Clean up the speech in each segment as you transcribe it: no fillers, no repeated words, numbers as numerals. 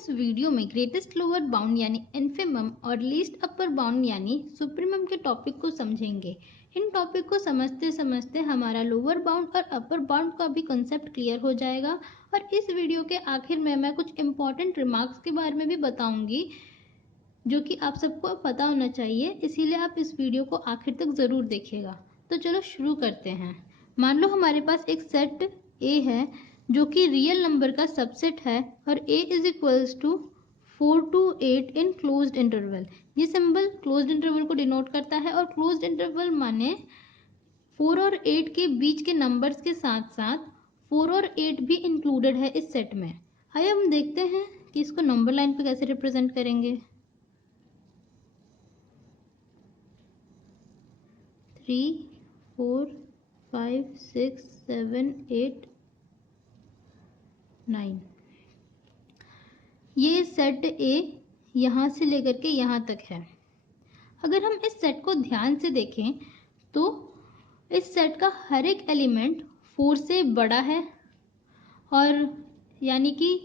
इस वीडियो में greatest lower bound यानी इन्फिमम और लीस्ट अपर बाउंड यानी सुप्रीमम के टॉपिक को समझेंगे। इन टॉपिक को समझते समझते हमारा लोअर बाउंड और अपर बाउंड का भी कंसेप्ट क्लियर हो जाएगा। और इस वीडियो के आखिर में मैं कुछ इंपॉर्टेंट रिमार्क्स के बारे में भी बताऊंगी जो कि आप सबको पता होना चाहिए, इसीलिए आप इस वीडियो को आखिर तक ज़रूर देखिएगा। तो चलो शुरू करते हैं। मान लो हमारे पास एक सेट ए है जो कि रियल नंबर का सबसेट है और a is equals to 4 to 8 in closed interval. ये सिंबल क्लोज्ड इंटरवल को डिनोट करता है और क्लोज्ड इंटरवल माने 4 और 8 के बीच के नंबर्स के साथ साथ 4 और 8 भी इंक्लूडेड है इस सेट में। आइए हम देखते हैं कि इसको नंबर लाइन पे कैसे रिप्रेजेंट करेंगे। 3, 4, 5, 6, 7, 8, 9। ये सेट ए यहाँ से लेकर के यहाँ तक है। अगर हम इस सेट को ध्यान से देखें तो इस सेट का हर एक एलिमेंट 4 से बड़ा है और यानी कि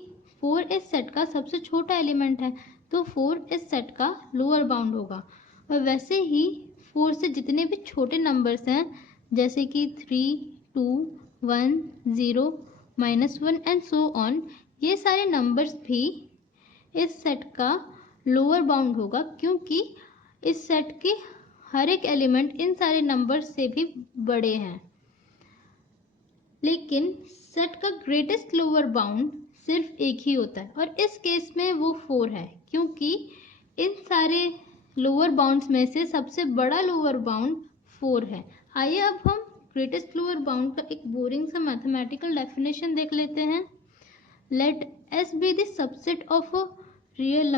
4 इस सेट का सबसे छोटा एलिमेंट है, तो 4 इस सेट का लोअर बाउंड होगा। और वैसे ही 4 से जितने भी छोटे नंबर्स हैं जैसे कि 3, 2, 1, 0, -1 एंड सो ऑन, ये सारे नंबर्स भी इस सेट का लोअर बाउंड होगा क्योंकि इस सेट के हर एक एलिमेंट इन सारे नंबर्स से भी बड़े हैं। लेकिन सेट का ग्रेटेस्ट लोअर बाउंड सिर्फ एक ही होता है और इस केस में वो 4 है क्योंकि इन सारे लोअर बाउंड्स में से सबसे बड़ा लोअर बाउंड 4 है। आइए अब हम ग्रेटेस्ट लोअर बाउंड का एक बोरिंग सा मैथमेटिकल डेफिनेशन देख लेते हैं। Let S be the subset of a real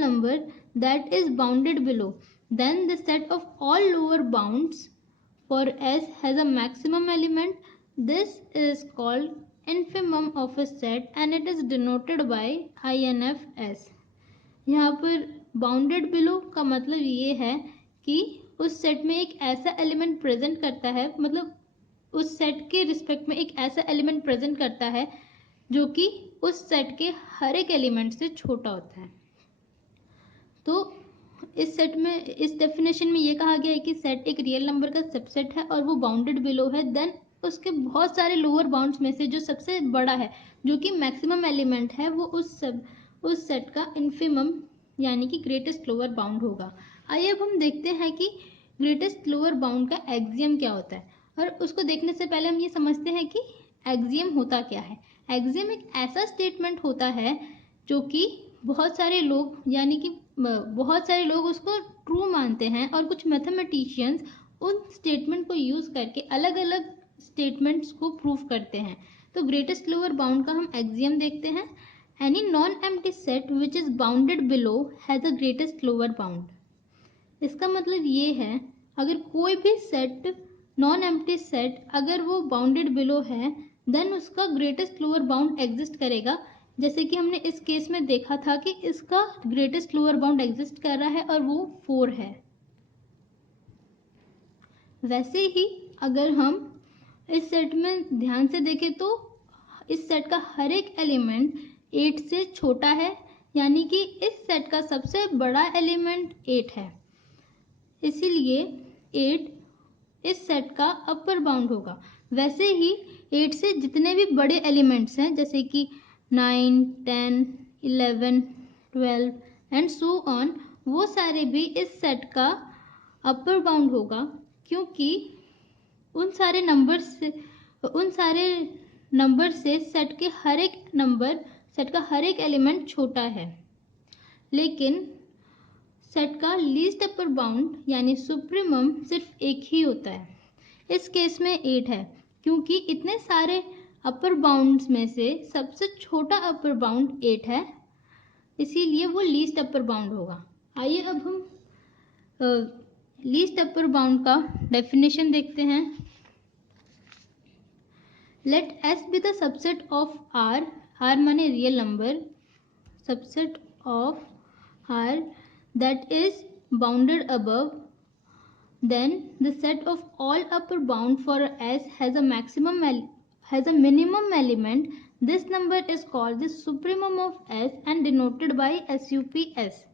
number that is bounded below, then the set of all lower bounds for S has a maximum element. This is called infimum of a set and it is denoted by INFS। यहाँ पर bounded below का मतलब ये है कि उस set में एक ऐसा एलिमेंट प्रेजेंट करता है, मतलब उस सेट के रिस्पेक्ट में एक ऐसा एलिमेंट प्रेजेंट करता है जो कि उस सेट के हर एक एलिमेंट से छोटा होता है। तो इस सेट में, इस डेफिनेशन में ये कहा गया है कि सेट एक रियल नंबर का सबसेट है और वो बाउंडेड बिलो है, देन उसके बहुत सारे लोअर बाउंड्स में से जो सबसे बड़ा है जो कि मैक्सिमम एलिमेंट है वो उस सेट का इन्फिमम यानी कि ग्रेटेस्ट लोअर बाउंड होगा। आइए अब हम देखते हैं कि ग्रेटेस्ट लोअर बाउंड का एक्सियम क्या होता है, और उसको देखने से पहले हम ये समझते हैं कि एक्सियम होता क्या है। एक्सियम एक ऐसा स्टेटमेंट होता है जो कि बहुत सारे लोग उसको ट्रू मानते हैं और कुछ मैथमेटिशियंस उन स्टेटमेंट को यूज़ करके अलग अलग स्टेटमेंट्स को प्रूव करते हैं। तो ग्रेटेस्ट लोअर बाउंड का हम एक्सियम देखते हैं। Any non empty set which is bounded below has a greatest lower bound. इसका मतलब ये है अगर कोई भी सेट नॉन एम्प्टी सेट अगर वो बाउंडेड बिलो है देन उसका ग्रेटेस्ट लोअर बाउंड एग्जिस्ट करेगा। जैसे कि हमने इस केस में देखा था कि इसका ग्रेटेस्ट लोअर बाउंड एग्जिस्ट कर रहा है और वो 4 है। वैसे ही अगर हम इस सेट में ध्यान से देखें तो इस सेट का हर एक एलिमेंट 8 से छोटा है, यानी कि इस सेट का सबसे बड़ा एलिमेंट 8 है, इसीलिए 8 इस सेट का अपर बाउंड होगा। वैसे ही 8 से जितने भी बड़े एलिमेंट्स हैं जैसे कि 9, 10, 11, 12 एंड सो ऑन, वो सारे भी इस सेट का अपर बाउंड होगा क्योंकि उन सारे नंबर से सेट का हर एक एलिमेंट छोटा है। लेकिन सेट का लीस्ट अपर बाउंड यानी सुप्रीमम सिर्फ एक ही होता है। इस केस में 8 है क्योंकि इतने सारे अपर बाउंड्स में से सबसे छोटा अपर बाउंड 8 है, इसीलिए वो लीस्ट अपर बाउंड होगा। आइए अब हम लीस्ट अपर बाउंड का डेफिनेशन देखते हैं। Let S be the subset of R, R माने real number, subset of R that is bounded above, then the set of all upper bound for S has a minimum element This number is called the supremum of S and denoted by SUPS.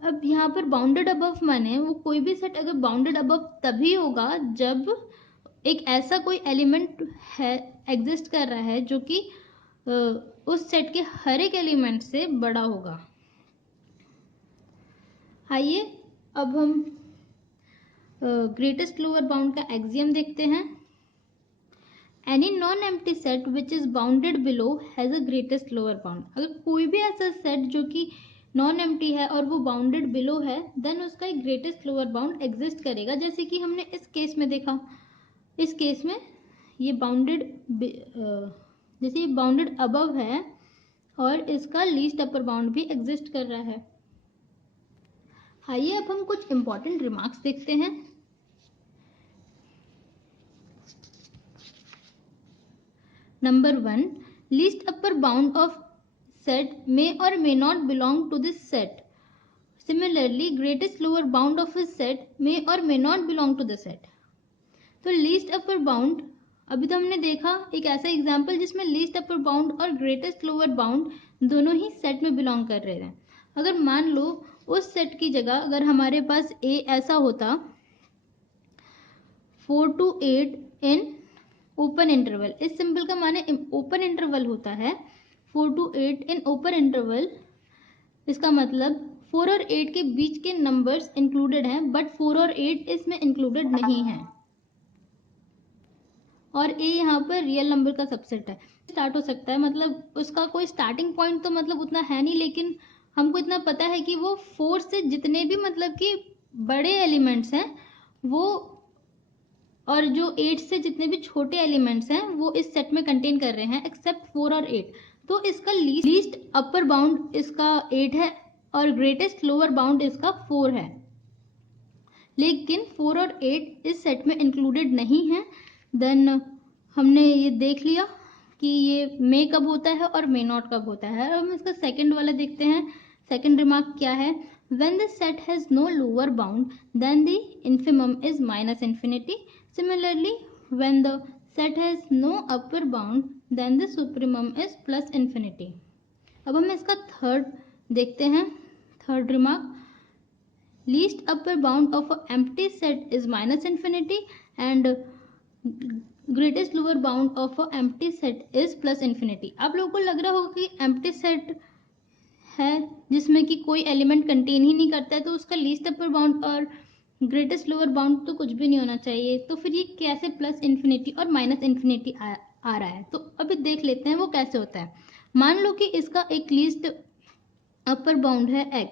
अब यहाँ पर bounded above माने वो कोई भी set अगर bounded above तभी होगा जब एक ऐसा कोई एलिमेंट है एग्जिस्ट कर रहा है जो कि उस सेट के हर एक एलिमेंट से बड़ा होगा। आइए अब हम ग्रेटेस्ट लोअर बाउंड का एक्सियम देखते हैं। Any non empty set which is bounded below has a greatest lower bound. अगर कोई भी ऐसा सेट जो कि नॉन एम्प्टी है और वो बाउंडेड बिलो है देन उसका एक ग्रेटेस्ट लोअर बाउंड एग्जिस्ट करेगा। जैसे कि हमने इस केस में देखा, इस केस में ये बाउंडेड जैसे ये बाउंडेड अबव है और इसका लीस्ट अपर बाउंड भी एग्जिस्ट कर रहा है। आइए अब हम कुछ इंपॉर्टेंट रिमार्क्स देखते हैं। Number 1, least upper bound of set may or may not belong to this set. Similarly, greatest lower bound of a set may or may not belong to the set. तो least upper bound अभी तो हमने देखा एक ऐसा example जिसमें least upper bound और greatest lower bound दोनों ही सेट में बिलोंग कर रहे हैं। अगर मान लो उस सेट की जगह अगर हमारे पास ए ऐसा होता 4 to 8 इन ओपन इंटरवल, इस सिंबल का माने ओपन इंटरवल होता है 4 to 8 इन ओपन इंटरवल। इसका मतलब 4 और 8 के बीच के नंबर्स इंक्लूडेड हैं बट 4 और 8 इसमें इंक्लूडेड नहीं है और ए यहाँ पर रियल नंबर का सबसेट है। स्टार्ट हो सकता है मतलब उसका कोई स्टार्टिंग पॉइंट तो मतलब उतना है नहीं, लेकिन हमको इतना पता है कि वो 4 से जितने भी मतलब कि बड़े एलिमेंट्स हैं वो और जो 8 से जितने भी छोटे एलिमेंट्स हैं वो इस सेट में कंटेन कर रहे हैं एक्सेप्ट 4 और 8। तो इसका लीस्ट अपर बाउंड इसका 8 है और ग्रेटेस्ट लोअर बाउंड इसका 4 है, लेकिन 4 और 8 इस सेट में इंक्लूडेड नहीं है। देन हमने ये देख लिया कि ये मे कब होता है और मे नॉट कब होता है। अब हम इसका सेकंड वाला देखते हैं। सेकंड रिमार्क क्या है? When the set has no lower bound, then the infimum is minus infinity. Similarly, when the set has no upper bound, then the supremum is plus infinity. अब हम इसका थर्ड देखते हैं। Third remark, least upper bound of an empty set is minus infinity and greatest lower bound of an empty set is plus infinity. आप लोगों को लग रहा होगा कि empty set है जिसमें कि कोई एलिमेंट कंटेन ही नहीं करता है तो उसका लीस्ट अपर बाउंड और ग्रेटेस्ट लोअर बाउंड तो कुछ भी नहीं होना चाहिए, तो फिर ये कैसे प्लस इन्फिनिटी और माइनस इन्फिनिटी आ रहा है? तो अभी देख लेते हैं वो कैसे होता है। मान लो कि इसका एक लीस्ट अपर बाउंड है x,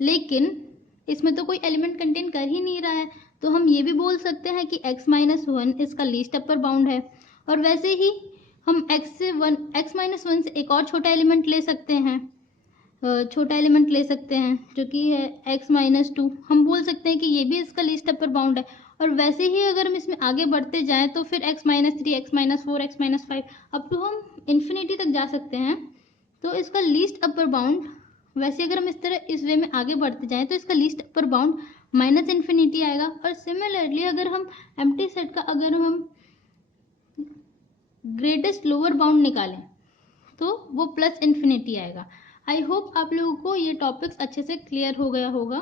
लेकिन इसमें तो कोई एलिमेंट कंटेन कर ही नहीं रहा है, तो हम ये भी बोल सकते हैं कि x-1 इसका लीस्ट अपर बाउंड है। और वैसे ही हम x-1 से एक और छोटा एलिमेंट ले सकते हैं, छोटा एलिमेंट ले सकते हैं जो कि है x-2, हम बोल सकते हैं कि ये भी इसका लीस्ट अपर बाउंड है। और वैसे ही अगर हम इसमें आगे बढ़ते जाएं तो फिर x-3, x-4, x-5 अब तो हम इन्फिनिटी तक जा सकते हैं। तो इसका लीस्ट अपर बाउंड वैसे अगर हम इस तरह इस वे में आगे बढ़ते जाएं तो इसका least upper bound minus infinity आएगा। और सिमिलरली अगर हम एम्प्टी सेट का अगर हम ग्रेटेस्ट लोअर बाउंड निकालें तो वो प्लस इन्फिनिटी आएगा। आई होप आप लोगों को ये टॉपिक्स अच्छे से क्लियर हो गया होगा।